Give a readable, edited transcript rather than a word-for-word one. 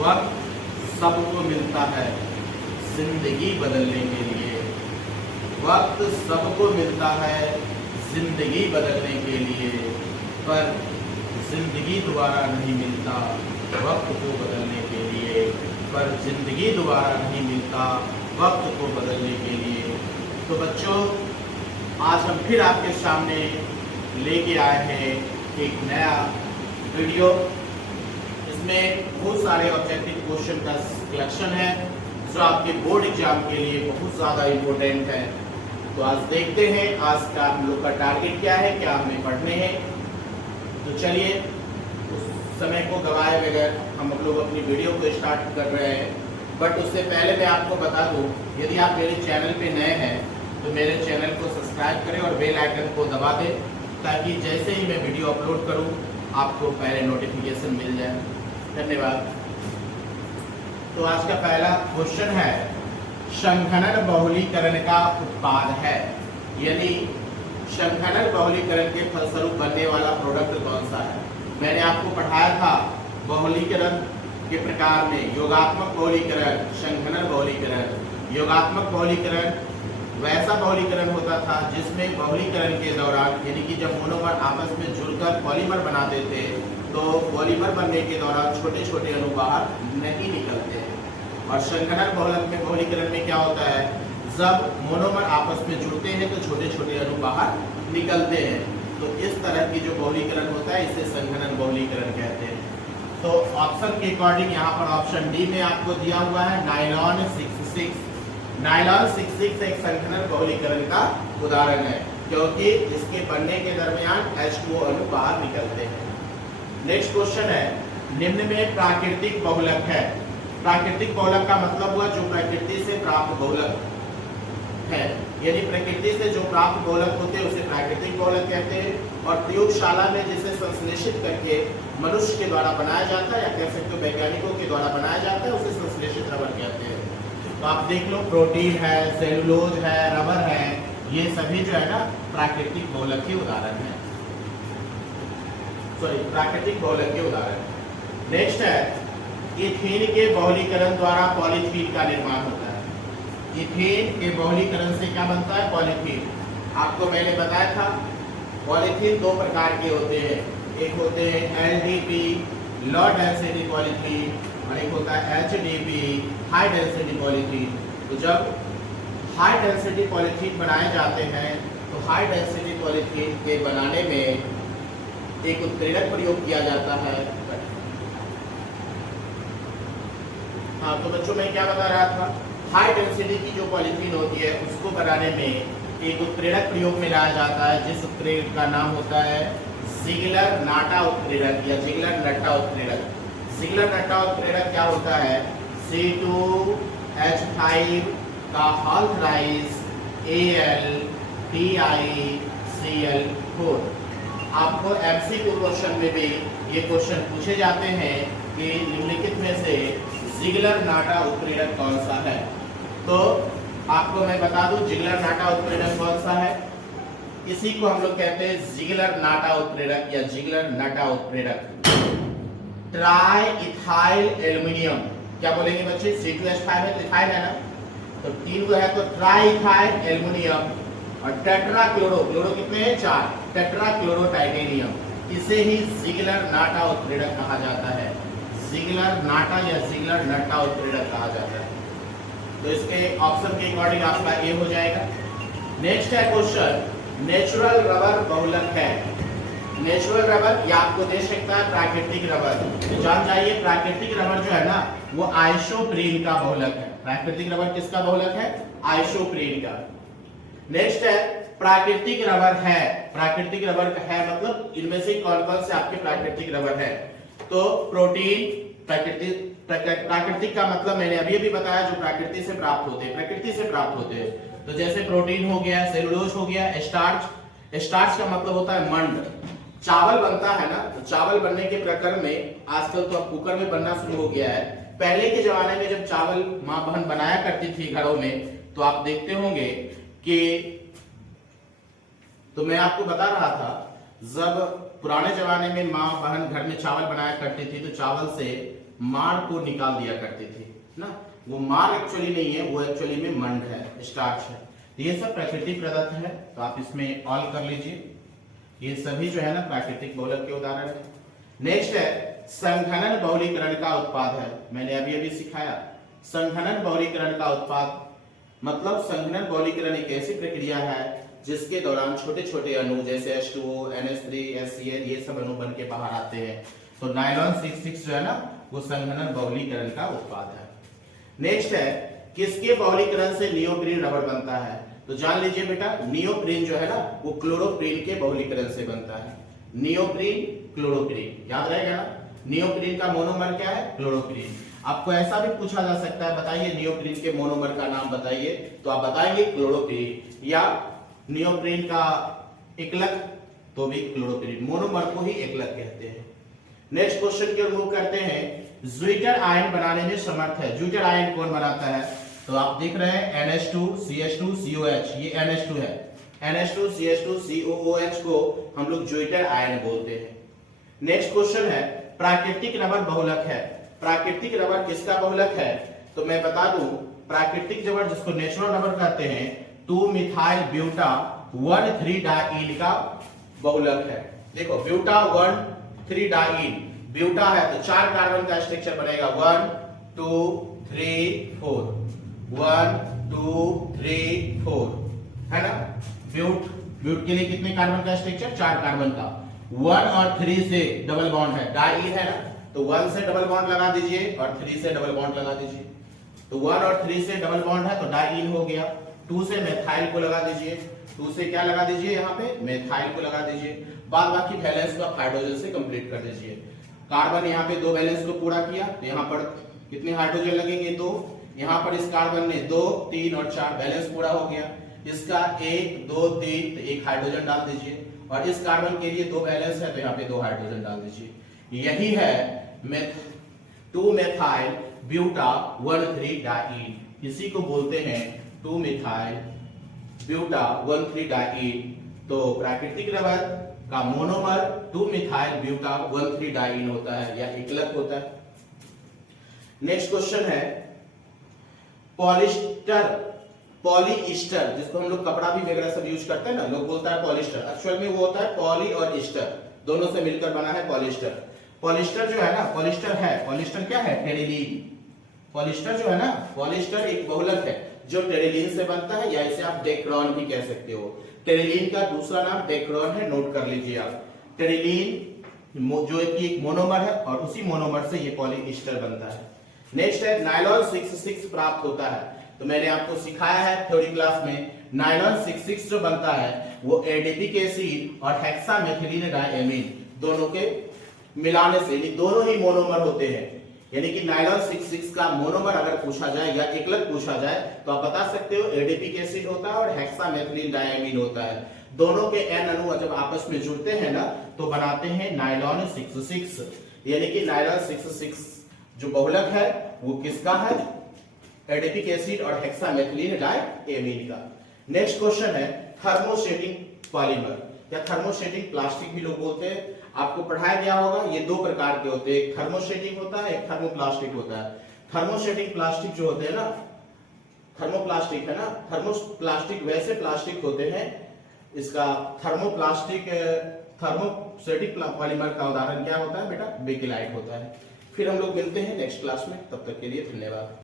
वक्त सबको मिलता है जिंदगी बदलने के लिए। वक्त सबको मिलता है जिंदगी बदलने के लिए, पर जिंदगी दोबारा नहीं मिलता वक्त को बदलने के लिए, पर जिंदगी दोबारा नहीं मिलता वक्त को बदलने के लिए। तो बच्चों, आज हम फिर आपके सामने लेके आए हैं एक नया वीडियो। इसमें बहुत सारे ऑब्जेक्टिव क्वेश्चन का कलेक्शन है जो आपके बोर्ड एग्जाम के लिए बहुत ज़्यादा इम्पोर्टेंट है। तो आज देखते हैं आज का हम लोग का टारगेट क्या है, क्या हमें पढ़ने हैं। तो चलिए उस समय को गवाए बगैर हम लोग अपनी वीडियो को स्टार्ट कर रहे हैं। बट उससे पहले मैं आपको बता दूं, यदि आप मेरे चैनल पे नए हैं तो मेरे चैनल को सब्सक्राइब करें और बेल आइकन को दबा दें, ताकि जैसे ही मैं वीडियो अपलोड करूं आपको पहले नोटिफिकेशन मिल जाए। धन्यवाद। तो आज का पहला क्वेश्चन है, संघनन बहुलीकरण का उत्पाद है, यानी संघनन बहुलीकरण के फलस्वरूप बनने वाला प्रोडक्ट कौन सा है। मैंने आपको पढ़ाया था बहुलीकरण के प्रकार में योगात्मक बहुलीकरण, संघनन बहुलीकरण। योगात्मक बहुलीकरण वैसा बहुलीकरण होता था जिसमें बहुलीकरण के दौरान, यानी कि जब मोनोमर आपस में जुड़कर पॉलीमर बनाते थे तो पॉलीमर बनने के दौरान छोटे छोटे अणु बाहर नहीं निकलते हैं। और संघनन बहुलीकरण में क्या होता है, जब मोनोमर आपस में जुड़ते हैं तो छोटे छोटे अणु बाहर निकलते हैं। तो इस तरह की जो बहुलीकरण होता है इसे संघनन बहुलीकरण कहते हैं। तो ऑप्शन के अकॉर्डिंग यहाँ पर ऑप्शन डी में आपको दिया हुआ है नायलॉन 66। नायलॉन 66 एक संघनन बहुलीकरण का उदाहरण है, क्योंकि इसके बनने के दरमियान H2O अणु बाहर निकलते हैं। नेक्स्ट क्वेश्चन है, निम्न में प्राकृतिक बहुलक है। प्राकृतिक बहुलक का मतलब हुआ जो प्रकृति से प्राप्त बहुलक है, यानी प्रकृति से जो प्राप्त बहुलक होते हैं उसे प्राकृतिक बहुलक कहते हैं। और प्रयोगशाला में जिसे संश्लेषित करके मनुष्य के द्वारा बनाया जाता है, या कह सकते हो वैज्ञानिकों के द्वारा बनाया जाता है, उसे संश्लेषित रबर कहते हैं। तो आप देख लो, प्रोटीन है, सेलुलोज है, रबर है, ये सभी जो है ना प्राकृतिक बहुलक के उदाहरण है, प्राकृतिक बहुलक के उदाहरण। नेक्स्ट है, इथेन के बहुलीकरण द्वारा पॉलीथीन का निर्माण होता है। इथेन के बहुलीकरण से क्या बनता है, पॉलीथीन। आपको मैंने बताया था पॉलीथीन दो प्रकार के होते हैं, एक होते हैं LDP लो डेंसिटी पॉलीथीन और एक होता है HDP हाई डेंसिटी पॉलीथीन। तो जब हाई डेंसिटी पॉलीथीन बनाए जाते हैं तो हाई डेंसिटी पॉलीथीन के बनाने में एक उत्प्रेरक प्रयोग किया जाता है। हाँ, तो बच्चों मैं क्या बता रहा था, हाई डेंसिटी की जो पॉलीथीन होती है उसको बनाने में एक उत्प्रेरक प्रयोग में लाया जाता है, जिस उत्प्रेरक का नाम होता है ज़िगलर-नाटा उत्प्रेरक या ज़िगलर-नट्टा उत्प्रेरक। ज़िगलर-नट्टा उत्प्रेरक क्या होता है, C2H5 का हाल्फ राइज AlTiCl4। आपको MCQ क्वेश्चन में भी ये क्वेश्चन पूछे जाते हैं कि निम्नलिखित में से ज़िगलर-नाटा उत्प्रेरक कौन सा है। तो आपको मैं बता दूं ज़िगलर-नाटा उत्प्रेरक कौन सा है, इसी को हम लोग कहते हैं ज़िगलर-नाटा उत्प्रेरक या ज़िगलर-नट्टा उत्प्रेरक। ट्राई इथाइल एल्युमिनियम, क्या बोलेंगे बच्चे, C2H5 है तो इथाइल है ना, तो 3 को है तो ट्राई इथाइल एल्युमिनियम। और टेट्राक्लोरो, क्लोरो कितने हैं, 4, टेट्राक्लोरो टाइटेनियम, इसे ही ज़िगलर-नाटा उत्प्रेरक कहा जाता है। ज़िगलर-नाटा या ज़िगलर-नट्टा उत्प्रेरक कहा जाता है। तो इसके ऑप्शन के अकॉर्डिंग आपका ये हो जाएगा। नेक्स्ट है क्वेश्चन, नेचुरल रबर बहुलक है। नेचुरल रबर या आपको दे सकता है प्राकृतिक रबर। तो जान जाइए प्राकृतिक रबर जो है ना वो आइसोप्रीन का बहुलक है। प्राकृतिक रबर किसका बहुलक है, आइसोप्रीन का। नेक्स्ट है, प्राकृतिक रबर है। प्राकृतिक रबर है मतलब इनमें से कौन कौन से आपके प्राकृतिक रबर है। तो प्रोटीन प्राकृतिक का मतलब मैंने अभी बताया, जो प्रकृति से प्राप्त होते हैं, प्रकृति से प्राप्त होते हैं। तो जैसे प्रोटीन हो गया, सेलुलोज हो गया, स्टार्च। स्टार्च का मतलब होता है मंड। चावल बनता है ना, तो चावल बनने के प्रकरण में आजकल तो अब कुकर में बनना शुरू हो गया है। पहले के जमाने में जब चावल माँ बहन बनाया करती थी घरों में, तो आप देखते होंगे कि, तो मैं आपको बता रहा था जब पुराने जमाने में माँ बहन घर में चावल बनाया करती थी, तो चावल से माड़ को निकाल दिया करती थी ना। वो माड़ एक्चुअली नहीं है, वो एक्चुअली में मंड है, स्टार्च है। तो ये सब प्राकृतिक प्रदत्त है, तो आप इसमें ऑल कर लीजिए। ये सभी जो है ना प्राकृतिक बहुलक के उदाहरण है। नेक्स्ट है संघनन बहुलीकरण का उत्पाद है। मैंने अभी अभी सिखाया संघनन बहुलीकरण का उत्पाद मतलब संघनन बहुलीकरण एक ऐसी प्रक्रिया है जिसके दौरान छोटे छोटे अणु जैसे H2O, NH3, HCl ये सब अणु बन के बाहर आते हैं। तो नायलॉन 66 जो है ना वो संघनन बहुलीकरण का उत्पाद है। नेक्स्ट है किसके बहुलीकरण से नियोप्रीन रबड़ बनता है। तो जान लीजिए बेटा, नियोप्रीन जो है ना वो क्लोरोप्रीन के बहुलीकरण से बनता है। नियोप्रीन क्लोरोप्रीन याद रहेगा ना। नियोप्रीन का मोनोमर क्या है? क्लोरोप्रीन। आपको ऐसा भी पूछा जा सकता है, बताइए नियोप्रीन के मोनोमर का नाम बताइए, तो आप बताएंगे क्लोरोप्रीन, या नियोप्रीन का एकलक तो भी क्लोरोप्रीन, मोनोमर को ही एकलक कहते हैं। नेक्स्ट क्वेश्चन की ओर मूव करते हैं। ज्विटर आयन बनाने में समर्थ है। ज्विटर आयन कौन बनाता है? तो आप देख रहे हैं NH2 CH2 COH, ये NH2 है। NH2 CH2 COOH को हम लोग ज्विटर आयन बोलते हैं। नेक्स्ट क्वेश्चन है प्राकृतिक रबर बहुलक है। प्राकृतिक रबर किसका बहुलक है? तो मैं बता दूं प्राकृतिक रबर जिसको नेचुरल रबर कहते हैं 2-मिथाइल ब्यूटा 1,3-डाइल का बहुलक है। देखो ब्यूटा 1,3-डाइल, ब्यूटा है तो 4 कार्बन का स्ट्रक्चर बनेगा 1 2 3 4, 1 2 3 4 है ना। ब्यूट के लिए कितने कार्बन का स्ट्रक्चर? 4 कार्बन का। 1 और 3 से डबल बॉन्ड है, डाइल है ना, तो 1 से डबल बॉन्ड लगा दीजिए और 3 से डबल बॉन्ड लगा दीजिए। तो 1 और 3 से डबल बॉन्ड है तो डाइल हो गया। 2 से मेथाइल को लगा दीजिए, 2 से क्या लगा दीजिए? यहाँ पे मेथाइल को लगा दीजिए। बाद बाकी वैलेंस को हाइड्रोजन से कंप्लीट कर दीजिए। कार्बन यहाँ पे 2 वैलेंस को पूरा किया तो यहाँ पर कितने हाइड्रोजन लगेंगे? 2। यहाँ पर इस कार्बन ने 2 3 और 4 वैलेंस पूरा हो गया। इसका 1 2 3 तो 1 हाइड्रोजन डाल दीजिए, और इस कार्बन के लिए 2 वैलेंस है तो यहाँ पे 2 हाइड्रोजन डाल दीजिए। यही है 2-मेथाइल ब्यूटा 1,3-डाइल, इसी को बोलते हैं 2-मिथाइल ब्यूटा 1,3-डाइल। तो प्राकृतिक रबर का मोनोमर 2-मिथाइल ब्यूटा 1,3-डाइल होता है या एकलक होता है। नेक्स्ट क्वेश्चन है पॉलीइस्टर जिसको हम लोग कपड़ा भी वगैरह सब यूज करते हैं ना, लोग बोलता है पॉलिस्टर, एक्चुअल में वो होता है पॉली और ईस्टर, दोनों से मिलकर बना है पॉलिस्टर। पॉलिस्टर जो है ना, पॉलिस्टर क्या है? टेरिलीन। पॉलिस्टर जो है ना, पॉलिस्टर एक बहुलक है जो टेरिलीन से बनता है, या इसे आप डेक्रोन भी कह सकते हो। टेरिलीन का दूसरा नाम डेक्रोन है, नोट कर लीजिए आप। टेरिलीन जो कि एक मोनोमर है और उसी मोनोमर से ये पॉलीइस्टर बनता है। नेक्स्ट है नायलॉन 66 प्राप्त होता है। तो मैंने आपको सिखाया है थ्योरी क्लास में, नायलॉन 66 जो बनता है वो एडिपिक एसिड और हेक्सामेथिलीन डायएमीन दोनों के मिलाने से, यानी दोनों ही मोनोमर होते हैं। यानी कि नायलॉन 66 का मोनोमर अगर पूछा जाए या एकलक पूछा जाए तो आप बता सकते हो एडिपिक एसिड होता है और हेक्सामेथिलीन डायएमीन होता है। दोनों के n अणु जब आपस में जुड़ते हैं ना तो बनाते हैं नायलॉन 66। यानी कि नायलॉन 66 जो बहुलक है वो किसका है? एडिपिक एसिड और हेक्सामेथिलीन डायएमीन का। नेक्स्ट क्वेश्चन है थर्मोस्टेटिक पॉलीमर या थर्मोस्टेटिक प्लास्टिक भी लोग बोलते हैं। आपको पढ़ाया गया होगा ये 2 प्रकार के होते हैं, एक थर्मोस्टेटिक होता है, एक थर्मोप्लास्टिक होता है। थर्मोस्टेटिक प्लास्टिक जो होते हैं ना, थर्मोप्लास्टिक है ना, थर्मोप्लास्टिक वैसे प्लास्टिक होते हैं। इसका थर्मोस्टेटिक पॉलीमर का उदाहरण क्या होता है बेटा? बेकेलाइट होता है। फिर हम लोग मिलते हैं नेक्स्ट क्लास में, तब तक के लिए धन्यवाद।